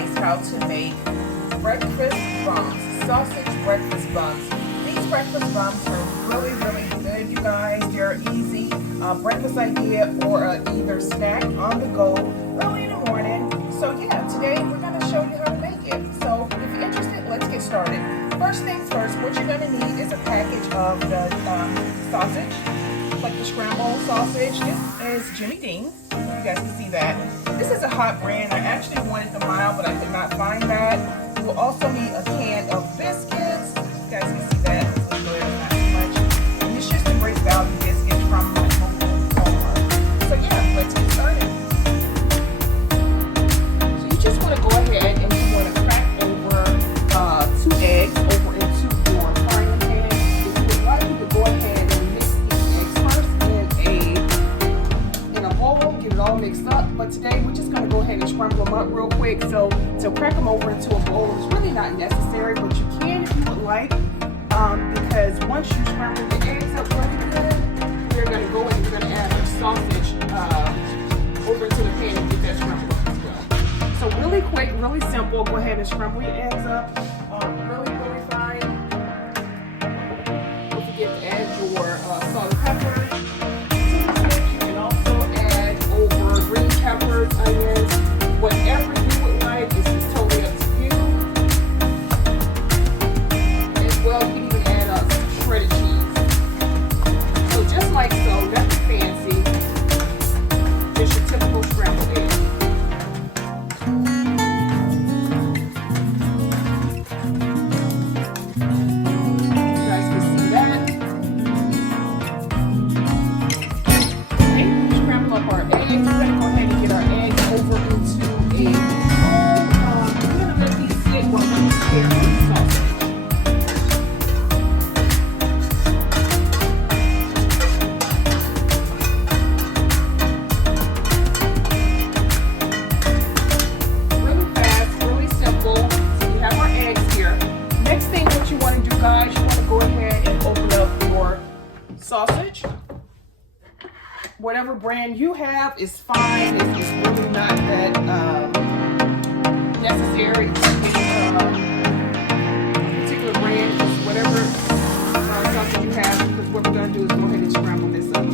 guys how to make breakfast buns, sausage breakfast buns. These breakfast buns are really, really good, you guys. They're easy breakfast idea or either snack on the go early in the morning. So yeah, today we're going to show you how to make it. So if you're interested, let's get started. First things first, what you're going to need is a package of the sausage, like the scrambled sausage. This is Jimmy Dean. You guys can see that. This is a hot brand. I actually wanted the mild, but I could not find that. You will also need a can of biscuits. You guys can see that. It's a little bit, not too much. And it's just a great value biscuit from my home. So yeah, let's get started. So you just want to go ahead and you want to crack over 2 eggs over into your frying pan. If you would like, you could go ahead and mix these eggs first in a bowl, get it all mixed up. But today we're just going to go ahead and scramble them up real quick. So to crack them over into a bowl is really not necessary, but you can if you would like. Because once you scramble the eggs up really good, we're going to go and we're going to add the sausage over into the pan and get that scrambled up as well. So really quick, really simple. Go ahead and scramble your eggs up really, really fine. Don't forget to add your salt and pepper. You can also add over green peppers, onions, whatever you would like. This is totally up to you. As well, you can even add some shredded cheese. So just like so, nothing fancy. Just your typical scrambled egg. Sausage, whatever brand you have is fine. It's really not that necessary to pick a particular brand. Just whatever sausage you have, because what we're going to do is go ahead and scramble this up.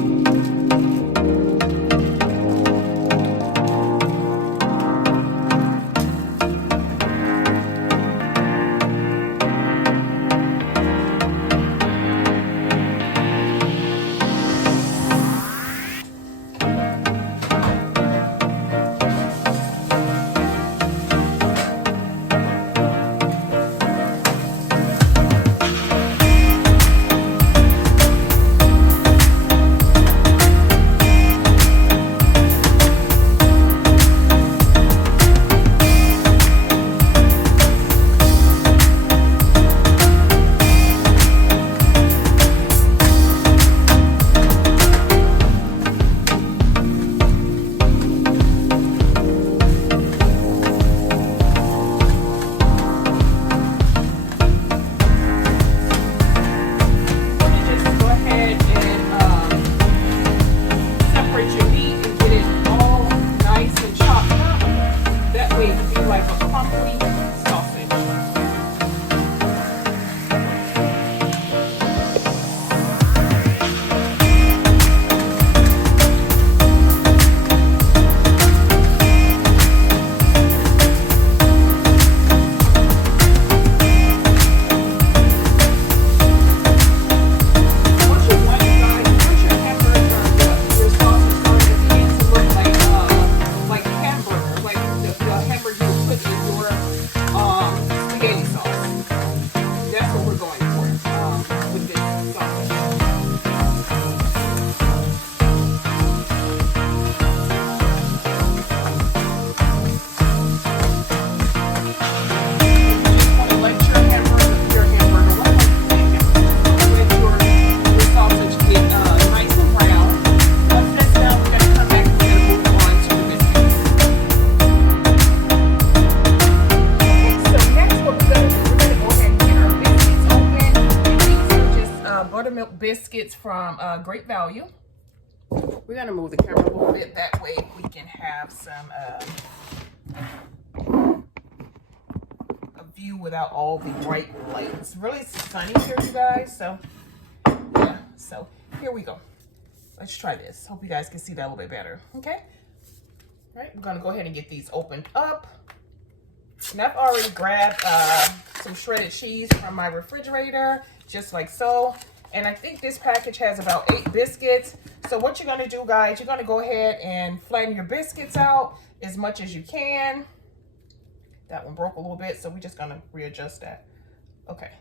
Biscuits from Great Value. We're going to move the camera a little bit, that way we can have some view without all the bright light. It's really sunny here, you guys. So yeah, so here we go. Let's try this. Hope you guys can see that a little bit better. Okay. All right, I'm gonna go ahead and get these opened up. And I've already grabbed some shredded cheese from my refrigerator, just like so. And I think this package has about 8 biscuits. So what you're gonna do, guys, you're gonna go ahead and flatten your biscuits out as much as you can. That one broke a little bit, so we're just gonna readjust that. Okay.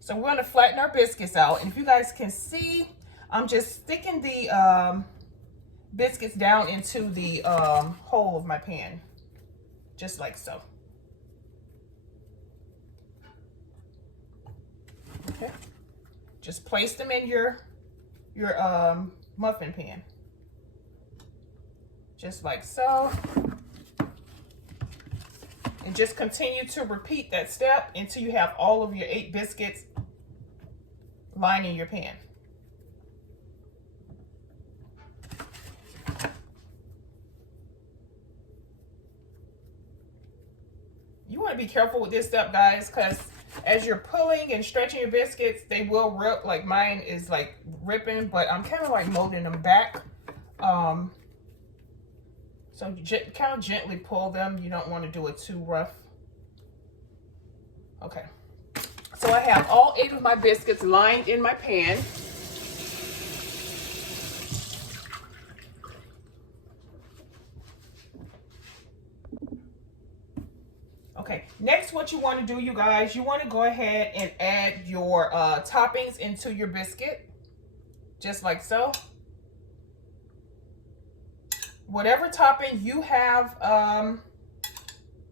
So we're gonna flatten our biscuits out. And if you guys can see, I'm just sticking the biscuits down into the hole of my pan, just like so. Okay. Just place them in your muffin pan, just like so. And just continue to repeat that step until you have all of your 8 biscuits lining your pan. You want to be careful with this step, guys, because as you're pulling and stretching your biscuits, they will rip. Like mine is like ripping, but I'm kind of like molding them back. So you kind of gently pull them. You don't want to do it too rough. Okay. So I have all 8 of my biscuits lined in my pan. Okay, next what you want to do, you guys, you want to go ahead and add your toppings into your biscuit, just like so. Whatever topping you have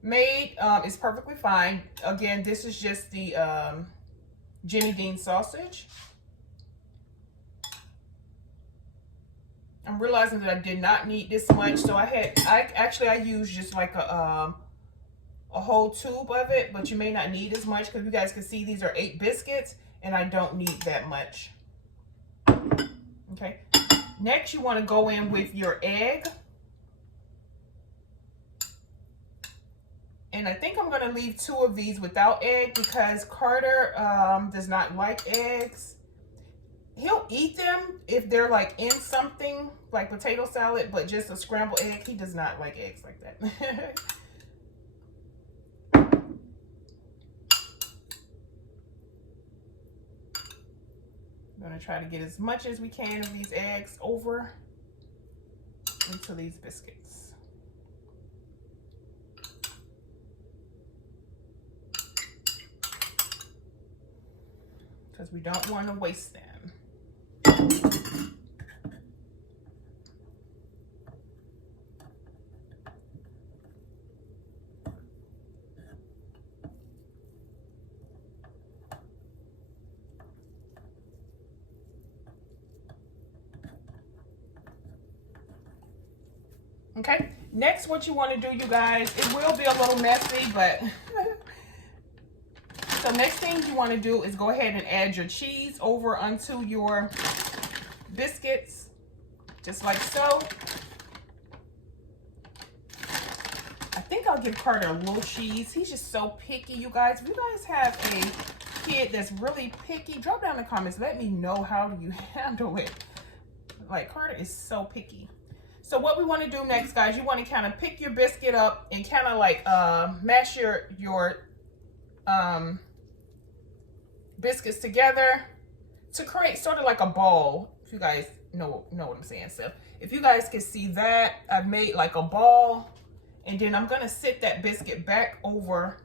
made is perfectly fine. Again, this is just the Jimmy Dean sausage. I'm realizing that I did not need this much, so I used just like a whole tube of it, but you may not need as much because you guys can see these are 8 biscuits and I don't need that much. Okay. Next, you want to go in with your egg. And I think I'm going to leave 2 of these without egg because Carter does not like eggs. He'll eat them if they're like in something like potato salad, but just a scrambled egg, he does not like eggs like that. I'm going to try to get as much as we can of these eggs over into these biscuits. Because we don't want to waste them. Okay, next what you want to do, you guys, it will be a little messy, but so next thing you want to do is go ahead and add your cheese over onto your biscuits, just like so. I think I'll give Carter a little cheese. He's just so picky, you guys. If you guys have a kid that's really picky, drop down in the comments. Let me know how do you handle it. Like, Carter is so picky. So what we want to do next, guys, you want to kind of pick your biscuit up and kind of like mash your biscuits together to create sort of like a ball. If you guys know what I'm saying. So if you guys can see that, I've made like a ball, and then I'm going to sit that biscuit back over.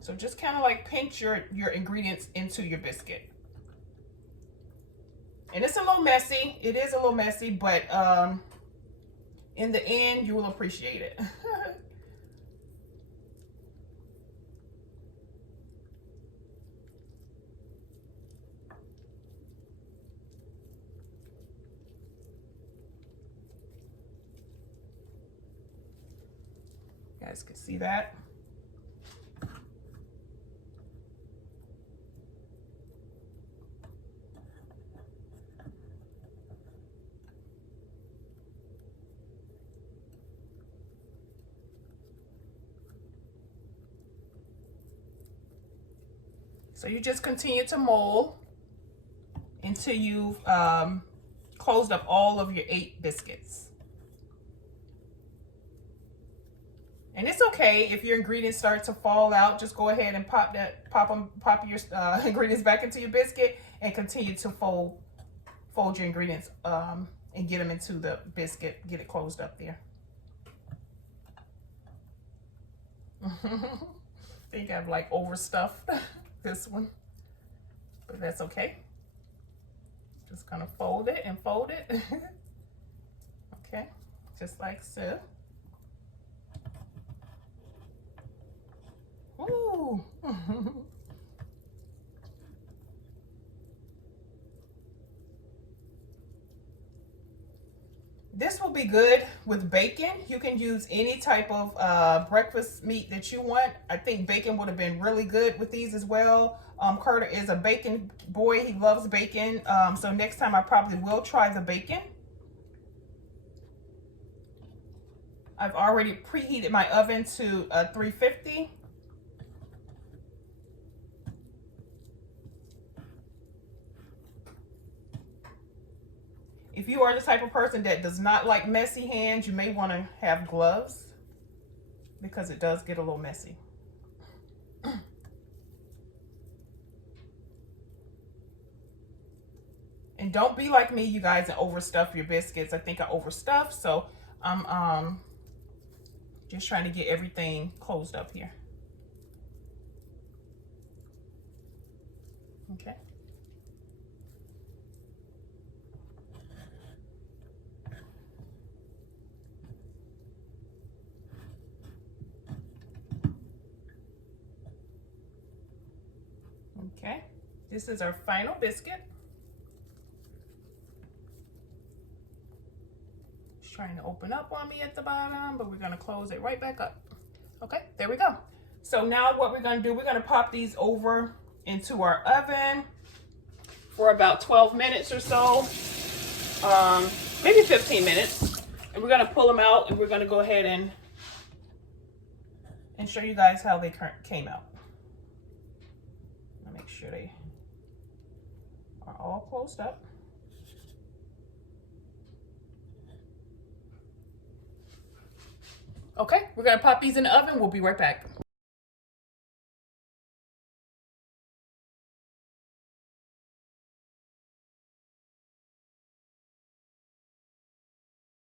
So just kind of like pinch your ingredients into your biscuit. And it's a little messy. It is a little messy, but in the end, you will appreciate it. You guys can see that. So you just continue to mold until you've closed up all of your 8 biscuits. And it's okay if your ingredients start to fall out. Just go ahead and pop your ingredients back into your biscuit and continue to fold your ingredients and get them into the biscuit. Get it closed up there. I think I've like overstuffed this one, but that's okay. Just gonna fold it and fold it. Okay, just like so. Ooh. This will be good with bacon. You can use any type of breakfast meat that you want. I think bacon would have been really good with these as well. Carter is a bacon boy. He loves bacon. So next time I probably will try the bacon. I've already preheated my oven to 350. If you are the type of person that does not like messy hands, you may want to have gloves because it does get a little messy. And don't be like me, you guys, and overstuff your biscuits. I think I overstuffed, so I'm just trying to get everything closed up here. Okay. Okay, this is our final biscuit. It's trying to open up on me at the bottom, but we're gonna close it right back up. Okay, there we go. So now what we're gonna do, we're gonna pop these over into our oven for about 12 minutes or so, maybe 15 minutes. And we're gonna pull them out and we're gonna go ahead and show you guys how they came out. Make sure they are all closed up. Okay, we're gonna pop these in the oven. We'll be right back.